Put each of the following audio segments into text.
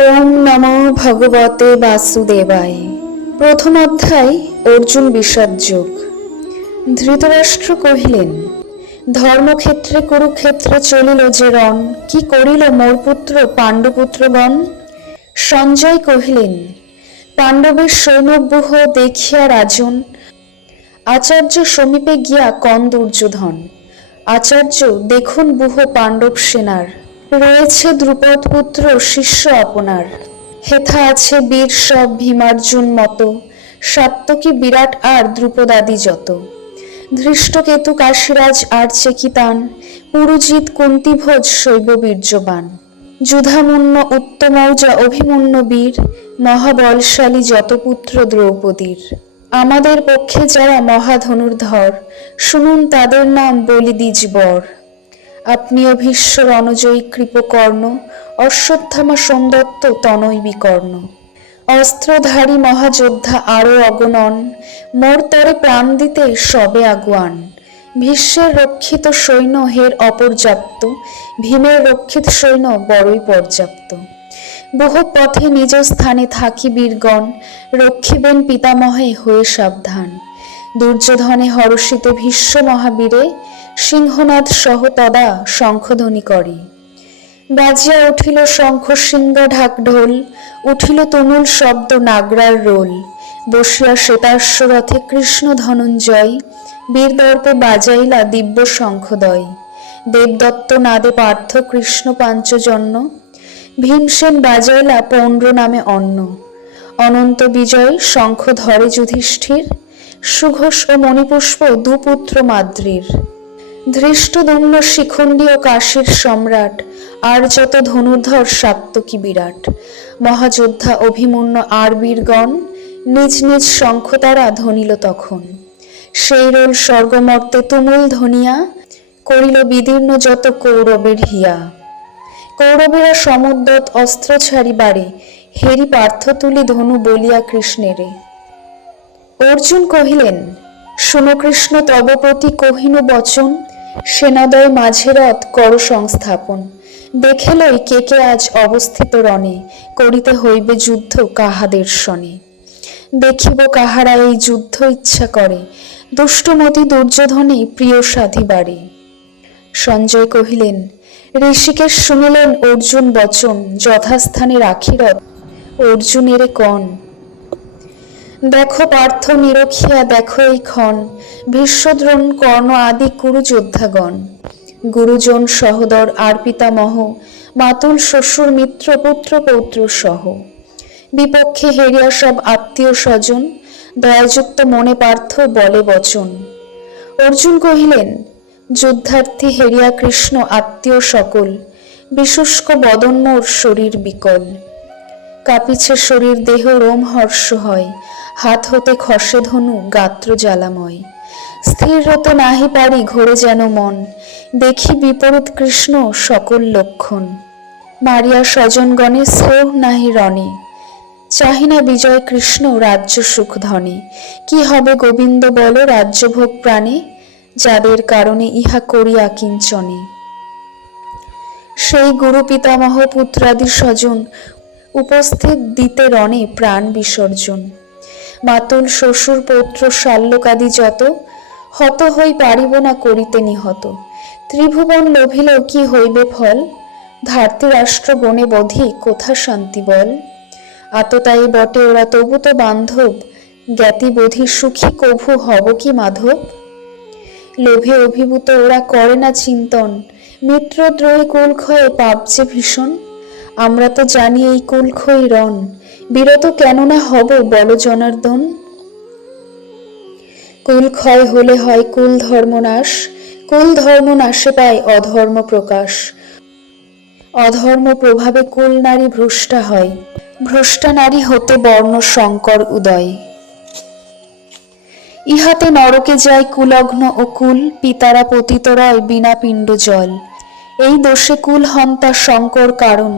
ওম নমো ভগবতে বাসুদেবায়। প্রথম অধ্যায়, অর্জুন বিষাদ যোগ। ধৃতরাষ্ট্র কহিলেন, ধর্মক্ষেত্রে কুরুক্ষেত্রে চলিল যে রণ, কি করিল মোর পুত্র পাণ্ডুপুত্রগণ? সঞ্জয় কহিলেন, পাণ্ডবের সৈন্যব্যূহ দেখিয়া রাজন আচার্য সমীপে গিয়া কন দুর্যোধন। আচার্য দেখুন ব্যূহ পাণ্ডব সেনার, রয়েছে দ্রুপদ পুত্র শিষ্য আপনার। হেথা আছে বীর সব ভীমার্জুন মতো, সাত্তকী বিরাট আর দ্রুপদাদি যত। ধৃষ্টকেতু কাশীরাজ আর চেকিতান, পুরুজিৎ কুন্তিভোজ শৈব বীর্যবান। যুধামুন্ন উত্তমৌজা অভিমন্য বীর, মহাবলশালী যত পুত্র দ্রৌপদীর। আমাদের পক্ষে যারা মহাধনুর্ধর, শুনুন তাদের নাম বলি দ্বিজ বর। আপনিও ভীষ্ম রণজয়ী কৃপকর্ণ, অশ্বত্থামা সোমদত্ত তনয় বিকর্ণ। অস্ত্রধারী মহাযোদ্ধা আরও অগণন, মোর তরে প্রাণ দিতে সবে আগুয়ান। ভীষ্মের রক্ষিত সৈন্য হের অপর্যাপ্ত, ভীমের রক্ষিত সৈন্য বড়ই পর্যাপ্ত। বহু পথে নিজ স্থানে থাকি বীরগণ, রক্ষিবেন পিতামহে হয়ে সাবধান। দুর্যোধনে হর্ষিতে ভীষ্ম মহাবীরে, সিংহনাদ সহ তদা শঙ্খধ্বনি করে। বাজিয়া উঠিল শঙ্খ সিংহা ঢাক ঢোল, উঠিল তুমুল শব্দ নাগরার রোল। বসিয়া শ্বেতাশ্বরথে কৃষ্ণ ধনঞ্জয়, বীরদর্পে বাজাইলা দিব্য শঙ্খদয়। দেবদত্ত নাদে পার্থ কৃষ্ণ পাঞ্চজন্য, ভীমসেন বাজাইলা পৌণ্ড্র নামে অন্ন। অনন্ত বিজয় শঙ্খ ধরে যুধিষ্ঠির, সুঘোষ ও মণিপুষ্প দুপুত্র মাদ্রির। ধৃষ্টদ্যুম্ন শিখণ্ডী ও কাশীর সম্রাট, আর যত ধনুর্ধর সাত্তকী বিরাট। মহাযোদ্ধা অভিমন্য আর বীরগণ, নিজ নিজ শঙ্খ তারা ধ্বনিল তখন। সেই রোল স্বর্গমর্তে তুমুল ধ্বনিয়া, করিল বিদীর্ণ যত কৌরবের হিয়া। কৌরবেরা সমুদ্রত অস্ত্র ছাড়িবারে, হেরি পার্থ তুলি ধনু বলিয়া কৃষ্ণেরে। অর্জুন কহিলেন, শুনো কৃষ্ণ তব প্রতি কহিনু বচন, সেনাদয় মাঝে রথ কর সংস্থাপন। দেখে লই কে কে আজ অবস্থিত রণে, করিতে হইবে যুদ্ধ কাহাদের সনে। দেখিব কাহারা এই যুদ্ধ ইচ্ছা করে, দুষ্টমতি দুর্যোধনে প্রিয় সাধিবারে। সঞ্জয় কহিলেন, ঋষিকেশ শুনিলেন অর্জুন বচন, যথাস্থানে রাখি রথ অর্জুনেরে কন। দেখো পার্থ নিরখিয়া দেখো এই ক্ষণ, ভীষ্মদ্রোণ কর্ণ আদি কুরু যোদ্ধাগণ। গুরুজন সহোদর আর পিতামহ, মাতুল শ্বশুর মিত্র পুত্র পৌত্র সহ। বিপক্ষে হেরিয়া সব আত্মীয় স্বজন, দয়াযুক্ত মনে পার্থ বলে বচন। অর্জুন কহিলেন, যুদ্ধার্থী হেরিয়া কৃষ্ণ আত্মীয় সকল, বিশুষ্ক বদন মোর শরীর বিকল। কাঁপিছে শরীর দেহ রোম হর্ষ হয়, হাত হতে খসে ধনু গাত্র জ্বালাময়। স্থির হতে নাহি পারি ঘোরে যেন মন, দেখি বিপরীত কৃষ্ণ সকল লক্ষণ। মারিয়া স্বজনগণে স্নেহ নাহি রণে, চাহিনা বিজয় কৃষ্ণ রাজ্য সুখ ধনে। কি হবে গোবিন্দ বল রাজ্যভোগ প্রাণে, যাদের কারণে ইহা করিয়া কিঞ্চনে। সেই গুরু পিতামহ পুত্রাদি স্বজন, উপস্থিত দিতে রণে প্রাণ বিসর্জন। মাতুল শ্বশুর পৌত্র শাল্যকাদি যত, হত হই পারিব না করিতে নিহত। ত্রিভুবন লোভিলেও কি হইবে ফল, ধার্তি রাষ্ট্র গণে বধি কোথা শান্তি বল। আততায়ী বটে ওরা তবু তো বান্ধব, জ্ঞাতি বোধি সুখী কভু হব কি মাধব। লোভে অভিভূত ওরা করে না চিন্তন, মিত্রদ্রোহী কুলক্ষয়ে পাপ যে ভীষণ। আমরা তো জানি এই কুলক্ষয়ী রণ, বিরত কেন না হব বল জনার্দন। কুল ক্ষয় হলে হয় কুল ধর্মনাশ, কুল ধর্ম নাশে পায় অধর্ম প্রকাশ। অধর্ম প্রভাবে কুল নারী ভ্রষ্টা হয়, ভ্রষ্টা নারী হতে বর্ণ শঙ্কর উদয়। ইহাতে নরকে যায় কুলগ্ন ও কুল, পিতারা পতিত রয় বিনা পিণ্ড জল। এই দোষে কুল হন্তা শঙ্কর কারণ,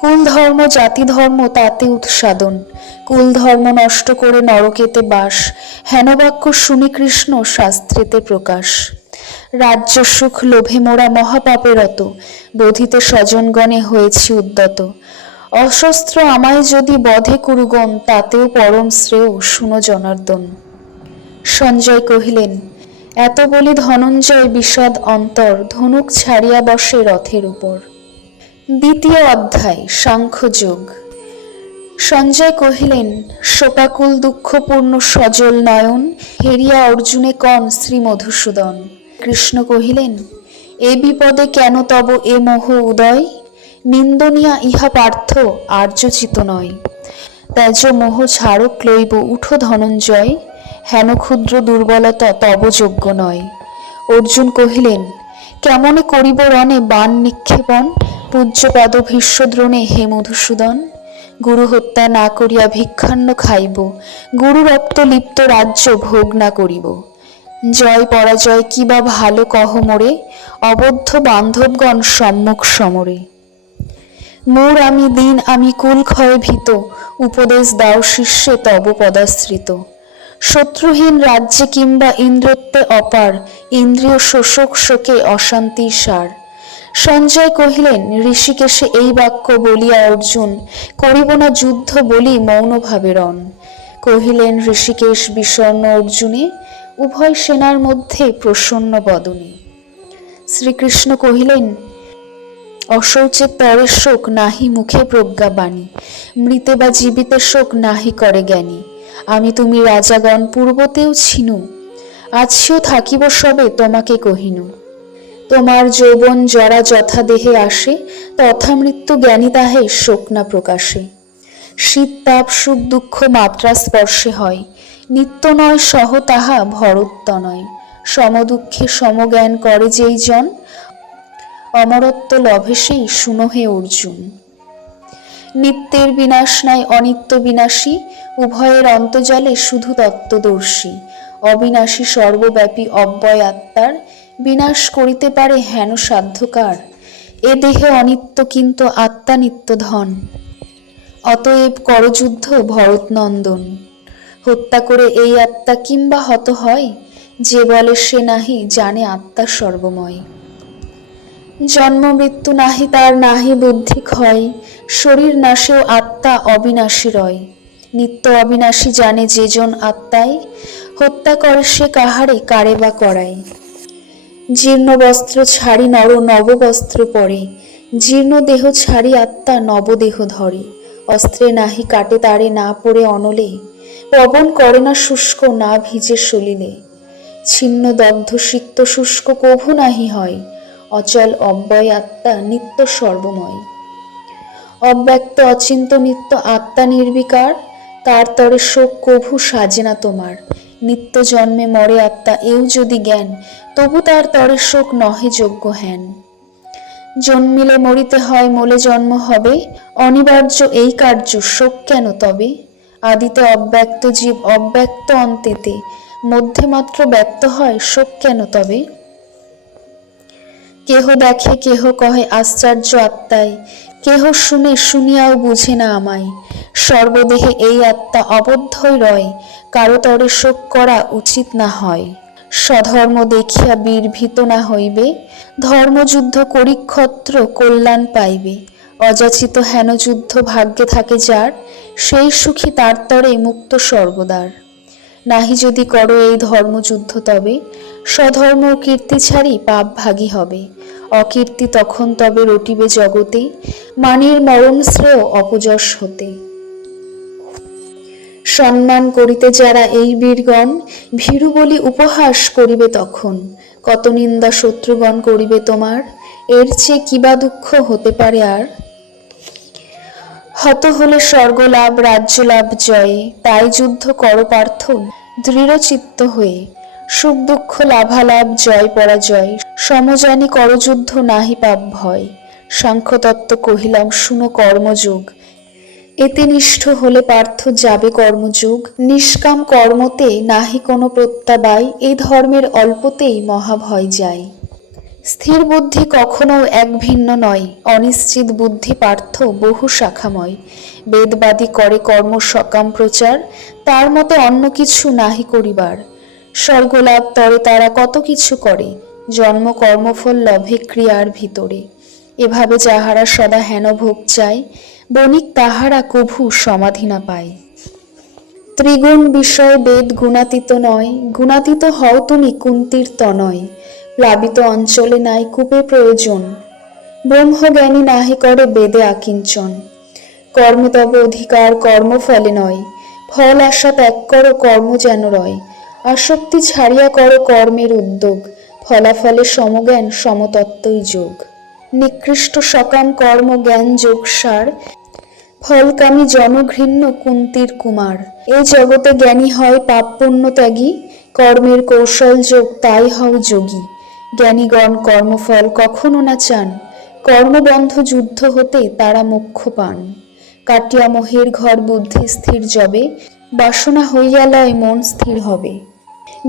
কুল ধর্ম জাতি ধর্ম তাতে উৎসাদন। কুল ধর্ম নষ্ট করে নরকেতে বাস, হেন বাক্য শুনি কৃষ্ণ শাস্ত্রেতে প্রকাশ। রাজ্য সুখ লোভে মোরা মহাপাপে রত, বোধিতে স্বজনগণে হয়েছি উদ্যত। অশস্ত্র আমায় যদি বধে কুরুগণ, তাতেও পরম শ্রেয় শুনো জনার্দন। সঞ্জয় কহিলেন, এত বলি ধনঞ্জয় বিষাদ অন্তর, ধনুক ছাড়িয়া বসে রথের উপর। দ্বিতীয় অধ্যায় সাংখ্যযোগ। সঞ্জয় কহিলেন, শোকাকুল দুঃখপূর্ণ সজল নয়ন, হেরিয়া অর্জুনে কন শ্রী মধুসূদন। কৃষ্ণ কহিলেন, এ বিপদে কেন তব এ মোহ উদয়, নিন্দনিয়া ইহা পার্থ আর্যচিত নয়। ত্যাজ মোহ ছাড়ো ক্লৈব উঠো ধনঞ্জয়, হেন ক্ষুদ্র দুর্বলতা তব যোগ্য নয়। অর্জুন কহিলেন, কেমনে করিব রণে বাণ নিক্ষেপণ, পূজ্যপাদ ভীষ্মদ্রোণে হে মধুসূদন। গুরু হত্যা না করিয়া ভিক্ষান্ন খাইব, গুরু রক্ত লিপ্ত রাজ্য ভোগ না করিব। জয় পরাজয় কি বা ভালো কহ মোরে, অবদ্ধ বান্ধবগণ সম্মুখ সমরে। মোর আমি দিন আমি কুল ক্ষয়ে ভীত, উপদেশ দাও শিষ্যে তব পদাশ্রিত। শত্রুহীন রাজ্যে কিংবা ইন্দ্রত্বে অপার, ইন্দ্রিয় শোষক শোকে অশান্তির সার। সঞ্জয় কহিলেন, ঋষিকেশে এই বাক্য বলিয়া অর্জুন, করিব না যুদ্ধ বলি মৌনভাবে রণ। কহিলেন ঋষিকেশ বিষণ্ণ অর্জুনে, উভয় সেনার মধ্যে প্রসন্ন বদনে। শ্রীকৃষ্ণ কহিলেন, অশৌচে তরে শোক নাহি মুখে প্রজ্ঞাবাণী, মৃতে বা জীবিতে শোক নাহি করে জ্ঞানী। আমি তুমি রাজাগণ পূর্বতেও ছিনু, আজও থাকিব সবে তোমাকে কহিনু। তোমার যৌবন জরা যথা দেহে আসে, তথা মৃত্যু জ্ঞানী তাহে শোক না প্রকাশে। শীত তাপ সুখ দুঃখ মাত্রা স্পর্শে হয়, নিত্য নয় সহ তাহা ভরত্ব নয়। সমদুঃখে সমজ্ঞান করে যেই জন, অমরত্ব লভে সেই শুনো হে অর্জুন। নিত্যের বিনাশ নাই অনিত্য বিনাশী, উভয়ের অন্তজলে শুধু তত্ত্বদর্শী। অবিনাশী সর্বব্যাপী অব্যয় আত্মার, বিনাশ করিতে পারে হেন সাধ্যকার। এ দেহে অনিত্য কিন্তু আত্মা নিত্য ধন, অতএব করযুদ্ধ ভরতনন্দন। হত্যা করে এই আত্মা কিংবা হত হয়, যে বলে সে নাহি জানে আত্মা সর্বময়। জন্ম মৃত্যু নাহি তার নাহি বুদ্ধি ক্ষয়, শরীর নাশেও আত্মা অবিনাশী রয়। নিত্য অবিনাশী জানে যেজন আত্মায়, হত্যা করে সে কাহারে কারে বা করায়। জীর্ণ বস্ত্র ছাড়ি নর নব বস্ত্র পরে, জীর্ণ দেহ ছাড়ি আত্মা নবদেহ ধরে। অস্ত্রে নাহি কাটে তারে না পড়ে অনলে, পবন করে না শুষ্ক না ভিজে সলিলে। ছিন্ন দগ্ধ সিক্ত শুষ্ক কভু নাহি হয়, অচল অব্যয় আত্মা নিত্য সর্বময়। অব্যক্ত অচিন্ত নিত্য আত্মা নির্বিকার, তার তরে শোক কভু সাজে না তোমার। নিত্য জন্মে মরে আত্মা এও যদি জ্ঞান, তবু তার তরে শোক নহে যোগ্য হেন। জন্মিলে মরিতে হয় মোলে জন্ম হবে, অনিবার্য এই কার্য শোক কেন তবে। আদিতে অব্যক্ত জীব অব্যক্ত অন্তেতে, মধ্যে মাত্র ব্যক্ত হয় শোক কেন তবে। কেহ দেখে কেহ কহে আশ্চর্য আত্মায়, কেহ শুনে শুনিয়াও বুঝে না আমায়। সর্বদেহে এই আত্মা অবদ্ধই রয়, কারো তরে শোক করা উচিত না হয়। স্বধর্ম দেখিয়া বীর ভীত না হইবে, ধর্মযুদ্ধ করি ক্ষত্র কল্যাণ পাইবে। অযাচিত হেন যুদ্ধ ভাগ্যে থাকে যার, সেই সুখী তার তরে মুক্ত স্বর্গদ্বার। নাহি যদি করো এই ধর্মযুদ্ধ তবে, স্বধর্ম কীর্তি ছাড়ি পাপ ভাগী হবে। অকীর্তি তখন তবে রটিবে জগতে, মানির মরণ শ্রেয় অপযশ হতে। সম্মান করিতে যারা এই বীরগণ, ভীরু বলি উপহাস করিবে তখন। কত নিন্দা শত্রুগণ করিবে তোমার, এর চেয়ে কিবা দুঃখ হতে পারে আর। হত হলে স্বর্গলাভ রাজ্য লাভ জয়ে, তাই যুদ্ধ কর পার্থ দৃঢ় চিত্ত হয়ে। সুখ দুঃখ লাভালাভ জয় পরাজয়, সমজানি করযুদ্ধ নাহি পাপ ভয়। সাংখ্যতত্ত্ব কহিলাম শুনো কর্মযোগ, এতে নিষ্ঠ হলে পার্থ যাবে কর্মযোগ। নিষ্কাম কর্মতে নাহি কোনো প্রত্যাবায়, এই ধর্মের অল্পতেই মহাভয় যায়। স্থির বুদ্ধি কখনো এক ভিন্ন নয়, অনিশ্চিত বুদ্ধি পার্থ বহু শাখাময়। বেদবাদী করে কর্ম সকাম প্রচার, তার মতে অন্য কিছু নাহি করিবার। স্বর্গলাভ তরে তারা কত কিছু করে, জন্ম কর্মফল লভে ক্রিয়ার ভিতরে। এভাবে যাহারা সদা হেন ভোগ চায়, বণিক তাহারা কভু সমাধি না পায়। ত্রিগুণ বিষয় বেদ গুণাতীত নয়, গুণাতীত হও তুমি কুন্তীর তনয়। প্লাবিত অঞ্চলে নাই কূপে প্রয়োজন, ব্রহ্মজ্ঞানী নাহি করে বেদে আকিঞ্চন। কর্মে তব অধিকার কর্মফলে নয়, ফল আশা ত্যাগ করো কর্ম যেন রয়। আসক্তি ছাড়িয়া করো কর্মের উদ্যোগ, ফলাফলে সমজ্ঞান সমতত্ত্বই যোগ। নিকৃষ্ট সকাম কর্ম জ্ঞান যোগ সার, ফলকামী জনঘৃণ্য কুন্তীর কুমার। এই জগতে জ্ঞানী হয় পাপ পুণ্য ত্যাগী, কর্মের কৌশল যোগ তাই হও যোগী। জ্ঞানীগণ কর্মফল কখনো না চান, কর্মবন্ধ যুদ্ধ হতে তারা মোক্ষ পান। কাটিয়া মোহের ঘর বুদ্ধি স্থির যবে, বাসনা হইয়া লয় মন স্থির হবে।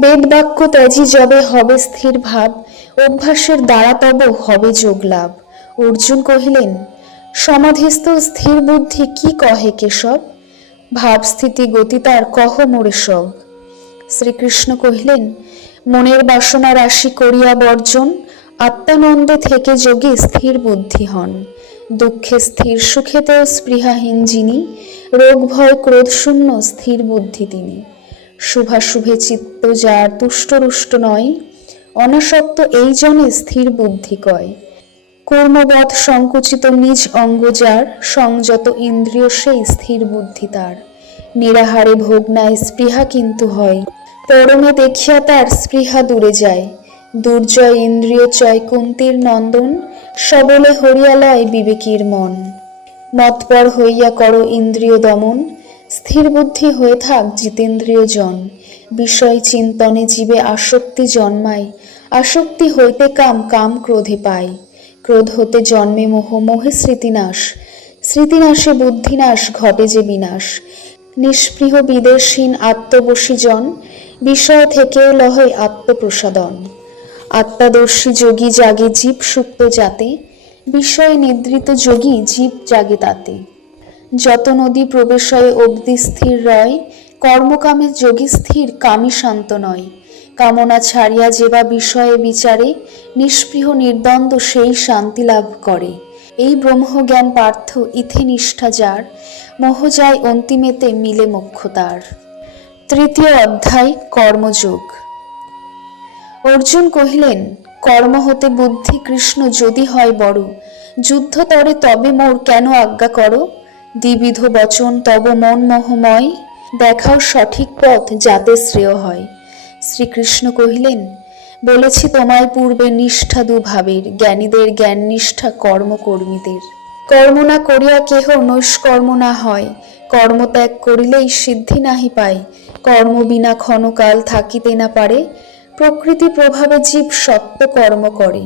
বেদ বাক্য ত্যাজি যবে হবে স্থির ভাব, অভ্যাসের দ্বারা তব হবে যোগ লাভ। অর্জুন কহিলেন, সমাধিস্থ স্থির বুদ্ধি কি কহে কেশব, ভাব স্থিতি গতি তার কহ মোরে সব। শ্রীকৃষ্ণ কহিলেন, মনের বাসনা রাশি করিয়া বর্জন, আত্মানন্দে থেকে যোগে স্থির বুদ্ধি হন। দুঃখে স্থির সুখেতেও স্পৃহাহীন যিনি, রোগ ভয় ক্রোধ শূন্য স্থির বুদ্ধি তিনি। শুভাশুভে চিত্ত যার তুষ্ট রুষ্ট নয়, অনাসক্ত এই জনে স্থির বুদ্ধি কয়। কর্মবৎ সংকুচিত নিজ অঙ্গ যার, সংযত ইন্দ্রিয় সেই স্থির বুদ্ধি তার। নিরাহারে ভোগ নাই স্পৃহা কিন্তু হয়, পরমে দেখিয়া তার স্পৃহা দূরে যায়। দুর্জয় ইন্দ্রিয় চয় কুন্তীর নন্দন, সবলে হরিয়ালয় বিবেকীর মন। মতপর হইয়া করো ইন্দ্রিয় দমন, স্থির বুদ্ধি হয়ে থাক জিতেন্দ্রিয় জন। বিষয় চিন্তনে জীবে আসক্তি জন্মায়, আসক্তি হইতে কাম কাম ক্রোধে পায়। ক্রোধ হতে জন্মে মোহ মোহে স্মৃতিনাশ, স্মৃতিনাশে বুদ্ধিনাশ ঘটে যে বিনাশ। নিষ্পৃহ বিদেশহীন আত্মবশী জন, বিষয় থেকেও লহে আত্মপ্রসাদন। আত্মাদর্শী যোগী জাগে জীব সুপ্ত যাতে, বিষয়ে নিদ্রিত যোগী জীব জাগে তাতে। যত নদী প্রবেশয়ে অবধি স্থির রয়, কর্মকামে যোগী স্থির কামী শান্ত নয়। কামনা ছাড়িয়া যেবা বিষয়ে বিচারে, নিষ্পৃহ নির্দ্বন্দ্ব সেই শান্তি লাভ করে। এই ব্রহ্মজ্ঞান পার্থ ইথে নিষ্ঠা যার, মোহ যায় অন্তিমেতে মিলে মোক্ষ তার। তৃতীয় অধ্যায় কর্মযোগ। অর্জুন কহিলেন, কর্ম হতে বুদ্ধি কৃষ্ণ যদি হয় বড়, যুদ্ধ তরে তবে মোর কেন আজ্ঞা করো। দ্বিবিধ বচন তব মন মোহময়, দেখাও সঠিক পথ যাতে শ্রেয় হয়। শ্রীকৃষ্ণ কহিলেন, বলেছি তোমায় পূর্বে নিষ্ঠা দুভাবের, জ্ঞানীদের জ্ঞান নিষ্ঠা কর্মকর্মীদের। কর্ম না করিয়া কেহ নৈষ্কর্ম না হয়, কর্মত্যাগ করিলেই সিদ্ধি নাহি পায়। কর্ম বিনা ক্ষণকাল থাকিতে না পারে, প্রকৃতি প্রভাবে জীব সত্য কর্ম করে।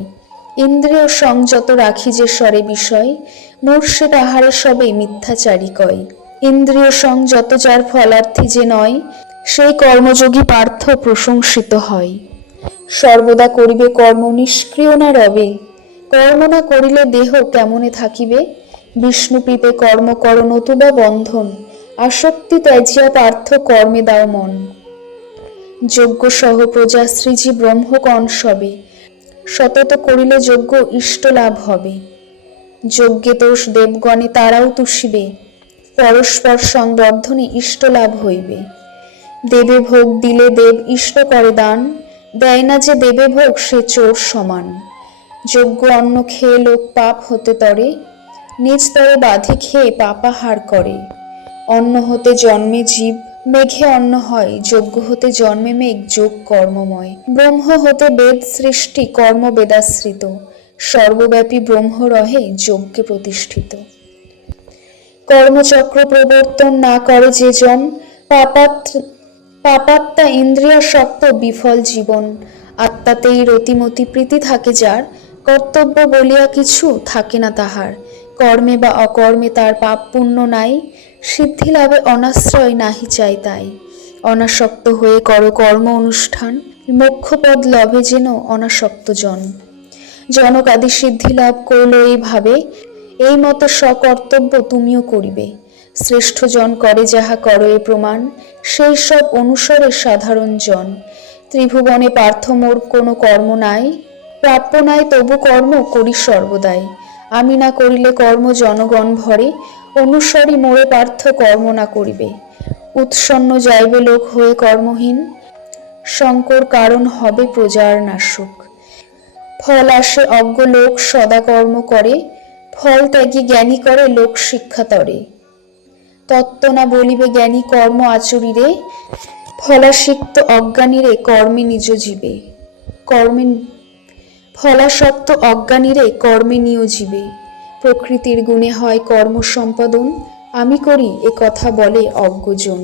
ইন্দ্রিয় সংযত রাখি যে স্বরে বিষয়, মূর্ষে তাহারে সবে মিথ্যাচারী কয়। ইন্দ্রিয় সংযত যার ফলার্থী যে নয়, সেই কর্মযোগী পার্থ প্রশংসিত হয়। সর্বদা করিবে কর্ম নিষ্ক্রিয় না রবে, কর্ম না করিলে দেহ কেমনে থাকিবে। বিষ্ণুপ্রীতে কর্ম কর নতুবা বন্ধন, আসক্তি ত্যাজিয়া পার্থ কর্মে দাও মন। যজ্ঞ সহ প্রজা সৃজি ব্রহ্মকণ সবে, সতত করিলে যজ্ঞ ইষ্ট লাভ হবে। যজ্ঞে তোষ দেবগণে তারাও তুষিবে, পরস্পর সংবর্ধনে ইষ্ট লাভ হইবে। দেবে ভোগ দিলে দেব ইষ্ট করে দান, দেয় না যে দেবে ভোগ সে চোর সমান। যজ্ঞ অন্ন খেয়ে লোক পাপ হতে তরে, নিজ তরে বাঁধে খেয়ে পাপাহার করে। অন্ন হতে জন্মে জীব, মেঘে অন্ন হয়, যজ্ঞ হতে জন্মে মেঘ যোগ কর্মময়। ব্রহ্ম হতে বেদ সৃষ্টি কর্ম বেদাশ্রিত, সর্বব্যাপী ব্রহ্ম রহে যজ্ঞে প্রতিষ্ঠিত। কর্মচক্র প্রবর্তন না করে যে জন, পাপাত্মা ইন্দ্রিয়াসক্ত বিফল জীবন। আত্মাতেই রতিমতি প্রীতি থাকে যার, কর্তব্য বলিয়া কিছু থাকে না তাহার। কর্মে বা অকর্মে তার পাপ পুণ্য নাই, সিদ্ধি লাভে অনাশ্রয় নাহি চাই তাই। অনাসক্ত হয়ে করো কর্ম অনুষ্ঠান, মোক্ষপদ লভে যেন অনাসক্ত জন। জনক আদি সিদ্ধি লাভ করল এইভাবে, এই মতো সকর্তব্য তুমিও করিবে। শ্রেষ্ঠ জন করে যাহা করো এ প্রমাণ, সেই সব অনুসরে সাধারণ জন। ত্রিভুবনে পার্থ মোর কোনো কর্ম নাই, প্রাপ্য নাই তবু কর্ম করি সর্বদাই। আমি না করিলে কর্ম জনগণ ভরে, অনুসারী মোরে পার্থ কর্ম না করিবে, উৎসন্ন যাইবে লোক হয়ে কর্মহীন, শঙ্কর কারণ হবে প্রজার নাশক। ফল আসে অজ্ঞ লোক সদা কর্ম করে, ফল ত্যাগী জ্ঞানী করে লোক শিক্ষা তরে। তত্ত্ব না বলিবে জ্ঞানী কর্ম আচরিরে, ফলাসক্ত অজ্ঞানীরে কর্মে নিজ জীবে। ফলাসক্ত অজ্ঞানীরে কর্মে নিয়োজিবে। প্রকৃতির গুণে হয় কর্ম সম্পাদন, আমি করি এ কথা বলে অজ্ঞজন।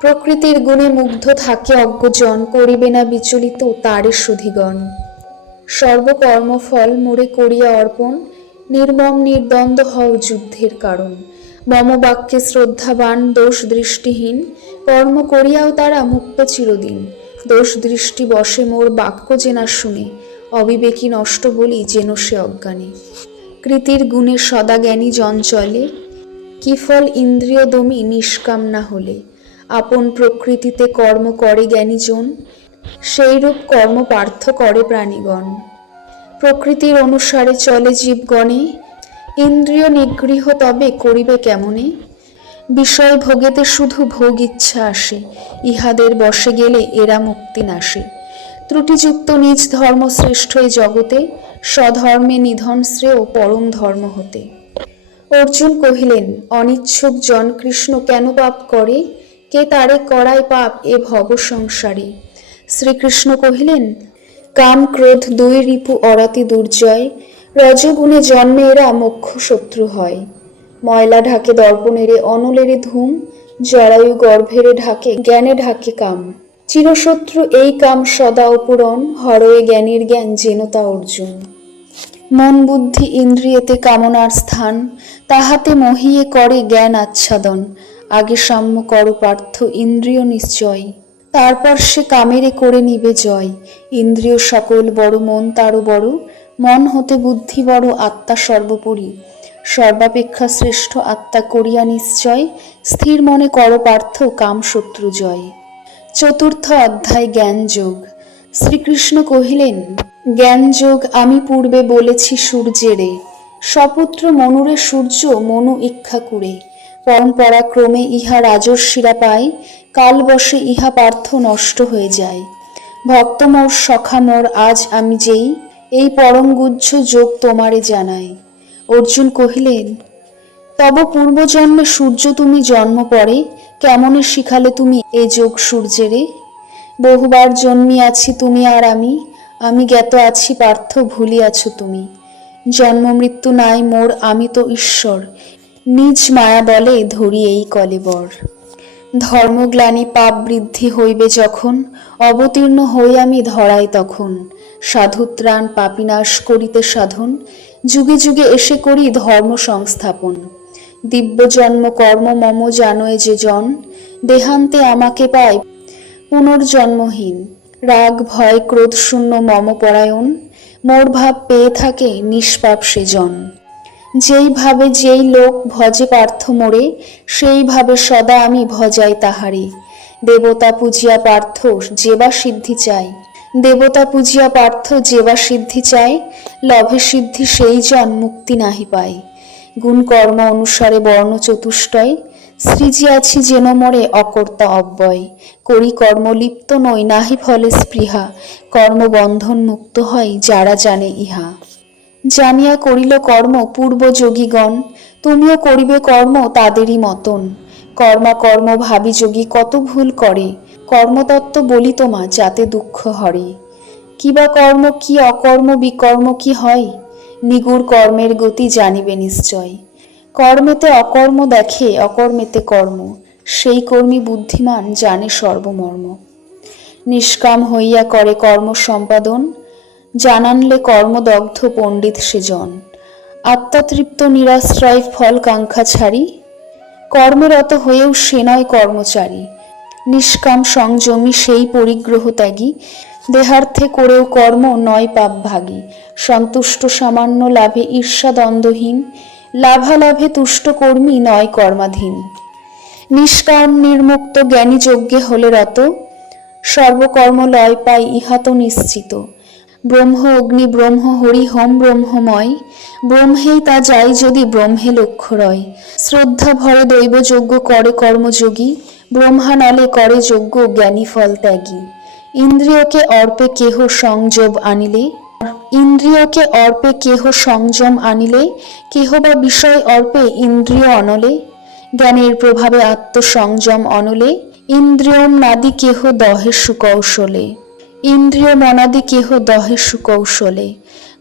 প্রকৃতির গুণে মুগ্ধ থাকে অজ্ঞজন, করিবে না বিচলিত তারে সুধিগণ। সর্বকর্মফল মোরে করিয়া অর্পণ, নির্মম নির্দ্বন্দ্ব হও যুদ্ধের কারণ। মম বাক্যে শ্রদ্ধাবান দোষ দৃষ্টিহীন, কর্ম করিয়াও তারা মুক্ত চিরদিন। দোষ দৃষ্টি বসে মোর বাক্য যে না শুনে, অবিবেকী নষ্ট বলি যেন সে অজ্ঞানী। কৃতির গুণে সদা জ্ঞানী জন চলে, কি ফল ইন্দ্রিয় দমি নিষ্কাম না হলে। আপন প্রকৃতিতে কর্ম করে জ্ঞানীজন, সেইরূপ কর্ম পার্থ করে প্রাণীগণ। প্রকৃতির অনুসারে চলে জীবগণে, ইন্দ্রিয় নিগৃহ তবে করিবে কেমনে। বিষয় ভোগেতে শুধু ভোগ ইচ্ছা আসে, ইহাদের বশে গেলে এরা মুক্তি নাশে। ত্রুটিযুক্ত নিজ ধর্ম শ্রেষ্ঠ এই জগতে, স্বধর্মে নিধন শ্রেয় পরম ধর্ম হতে। অর্জুন কহিলেন, অনিচ্ছুক জন কৃষ্ণ কেন পাপ করে, কে তারে করায় পাপ এ ভব সংসারে। শ্রীকৃষ্ণ কহিলেন, কাম ক্রোধ দুই রিপু অরাতি দুর্জয়, রজগুণে জন্মে এরা মুখ্য শত্রু হয়। ময়লা ঢাকে দর্পণেরে অনলেরে ধূম, জরায়ু গর্ভেরে ঢাকে জ্ঞানে ঢাকে কাম। চিরশত্রু এই কাম সদা অপূরণ, হরয়ে জ্ঞানীর জ্ঞান যেন তা অর্জুন। মন বুদ্ধি ইন্দ্রিয়েতে কামনার স্থান, তাহাতে মহিয়ে করে জ্ঞান আচ্ছাদন। আগে সাম্য কর পার্থ ইন্দ্রিয় নিশ্চয়, তারপর সে কামেরে করে নিবে জয়। ইন্দ্রিয় সকল বড় মন তারও বড়, মন হতে বুদ্ধি বড় আত্মা সর্বোপরি। সর্বাপেক্ষা শ্রেষ্ঠ আত্মা করিয়া নিশ্চয়, স্থির মনে কর পার্থ কাম শত্রু জয়। চতুর্থ অধ্যায় জ্ঞান যোগ। শ্রীকৃষ্ণ কহিলেন, জ্ঞান যোগ আমি পূর্বে বলেছি সূর্যেরে, সপুত্র মনুরে সূর্য মনু ইচ্ছা কুড়ে। পরম্পরা ক্রমে ইহা রাজর্ষিরা পায়, কাল বসে ইহা পার্থ নষ্ট হয়ে যায়। ভক্ত মোর সখা মোর আজ আমি যেই, এই পরম গুহ্য যোগ তোমারে জানাই। অর্জুন কহিলেন, তব পূর্বজন্মে সূর্য তুমি জন্ম পরে, কেমনে শিখালে তুমি এ যোগ সূর্যেরে। বহুবার জন্মিয়াছি তুমি আর আমি জ্ঞাত আছি পার্থ ভুলিয়াছ তুমি। জন্ম মৃত্যু নাই মোর আমি তো ঈশ্বর, নিজ মায়া বলে ধরি এই কলেবর। ধর্মগ্লানি পাপ বৃদ্ধি হইবে যখন, অবতীর্ণ হই আমি ধরাই তখন। সাধুত্রাণ পাপিনাশ করিতে সাধন, যুগে যুগে এসে করি ধর্ম সংস্থাপন। দিব্য জন্ম কর্ম মম জানয়ে যে জন, দেহান্তে আমাকে পায় পুনর্জন্মহীন। রাগ ভয় ক্রোধ শূন্য মম পরায়ণ, মোর ভাব পেয়ে থাকে নিষ্পাপ সেজন। যেইভাবে যেই লোক ভজে পার্থ মোরে, সেইভাবে সদা আমি ভজাই তাহারে। দেবতা পূজিয়া পার্থ যেবা সিদ্ধি চাই, দেবতা পূজিয়া পার্থ যেবা সিদ্ধি চায়, লভে সিদ্ধি সেই জন মুক্তি নাহি পায়। গুণ কর্ম অনুসারে বর্ণ চতুষ্টয়, সৃজিয়াছি যেন মরে অকর্তা অব্যয়। করি কর্ম লিপ্ত নই নাহি ফলে স্পৃহা, কর্মবন্ধন মুক্ত হয় যারা জানে ইহা। জানিয়া করিল কর্ম পূর্ব যোগীগণ, তুমিও করিবে কর্ম তাদেরই মতন। কর্মা কর্ম ভাবি যোগী কত ভুল করে, কর্মতত্ত্ব বলি তোমা যাতে দুঃখ হরে। কিবা কর্ম কি অকর্ম বিকর্ম কি হয়, নিগুড় কর্মের গতি জানিবে নিশ্চয়। কর্মেতে অকর্ম দেখে অকর্মেতে কর্ম, সেই কর্মী বুদ্ধিমান জানে সর্বমর্ম। নিষ্কাম হইয়া করে কর্ম সম্পাদন, জানানলে কর্মদগ্ধ পণ্ডিত সেজন। আত্মাতৃপ্ত নিরাশ্রয় ফল কাঙ্ক্ষা ছাড়ি, কর্মরত হয়েও সে নয় কর্মচারী। নিষ্কাম সংযমী সেই পরিগ্রহ ত্যাগী, দেহার্থে করেও কর্ম নয় পাপ ভাগী। সন্তুষ্ট সামান্য লাভে ঈর্ষাদ্বন্দ্বহীন, লাভালাভে তুষ্ট কর্মী নয় কর্মাধীন। নিষ্কাম নির্মুক্ত জ্ঞানী যজ্ঞে হলে রত, সর্বকর্ম লয় পাই ইহা তো নিশ্চিত। ব্রহ্ম অগ্নি ব্রহ্ম হরি হোম ব্রহ্মময়, ব্রহ্মেই তা যাই যদি ব্রহ্মে লক্ষ্য রয়। শ্রদ্ধা ভরে দৈব যজ্ঞ করে কর্মযোগী, ব্রহ্মানলে করে যজ্ঞ জ্ঞানী ফল ত্যাগী। ইন্দ্রিয়কে অর্পে কেহ সংযম আনিলে, ইন্দ্রিয়কে অর্পে কেহ সংযম আনিলে, কেহ বা বিষয় অর্পে ইন্দ্রিয় অনলে। জ্ঞানের প্রভাবে আত্মসংযম অনলে, ইন্দ্রিয়ম নাদি কেহ দহে সুকৌশলে। ইন্দ্রিয় মনাদি কেহ দহে সুকৌশলে।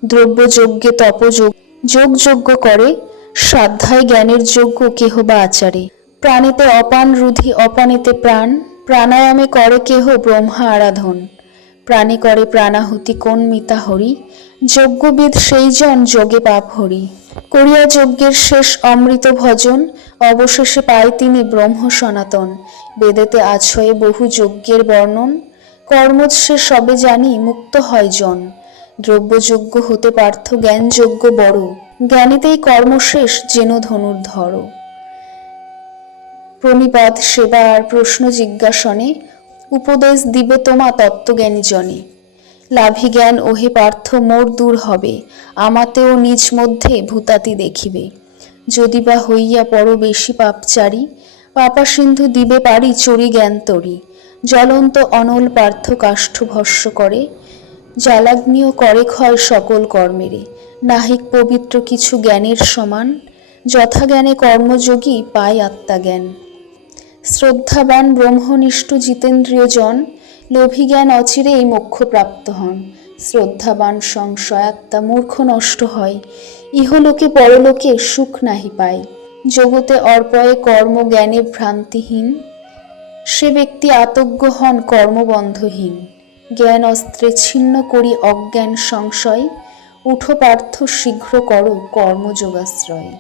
দ্রব্যযজ্ঞে তপযোগ যোগ যজ্ঞ করে, শ্রাদ্ধায় জ্ঞানের যজ্ঞ কেহ বা আচারে। প্রাণেতে অপান রুধি অপানেতে প্রাণ, প্রাণায়ামে করে কেহ ব্রহ্মা আরাধন। প্রাণে করে প্রাণাহুতি কোন মিতা হরি, যজ্ঞবিদ সেই জন যোগে পাপ হরি। করিয়া যজ্ঞের শেষ অমৃত ভজন, অবশেষে পায় তিনি ব্রহ্ম সনাতন। বেদেতে আছয়ে বহু যজ্ঞের বর্ণন, কর্মজ সে সবে জানি মুক্ত হয় জন। দ্রব্যযজ্ঞ হতে পার্থ জ্ঞানযজ্ঞ বড়, জ্ঞানীতেই কর্মশেষ যেন ধনুর্ধর। প্রণিপাত সেবা আর প্রশ্ন জিজ্ঞাসনে, উপদেশ দিবে তোমা তত্ত্বজ্ঞানী জনে। লাভী জ্ঞান ওহে পার্থ মোর দূর হবে, আমাতেও নিজ মধ্যে ভূতাতি দেখিবে। যদি বা হইয়া পর বেশি পাপচারী, পাপা সিন্ধু দিবে পারি চরি জ্ঞান তরি। জ্বলন্ত অনল পার্থ কাষ্ঠ ভস্য করে, জ্বালাগ্নিও করে ক্ষয় সকল কর্মেরে। নাহিক পবিত্র কিছু জ্ঞানের সমান, যথাজ্ঞানে কর্মযোগী পায় আত্মাজ্ঞান। শ্রদ্ধাবান ব্রহ্মনিষ্ঠ জিতেন্দ্রিয় জন, লোভী জ্ঞান অচিরেই মোক্ষ প্রাপ্ত হন। শ্রদ্ধাবান সংশয়াত্মা মূর্খ নষ্ট হয়, ইহলোকে পরলোকে সুখ নাহি পায়। জগতে অর্পয়ে কর্ম জ্ঞানে ভ্রান্তিহীন, সে ব্যক্তি আতজ্ঞ হন কর্মবন্ধহীন। জ্ঞান অস্ত্রে ছিন্ন করি অজ্ঞান সংশয়, উঠো পার্থ শীঘ্র করো কর্মযোগাশ্রয়।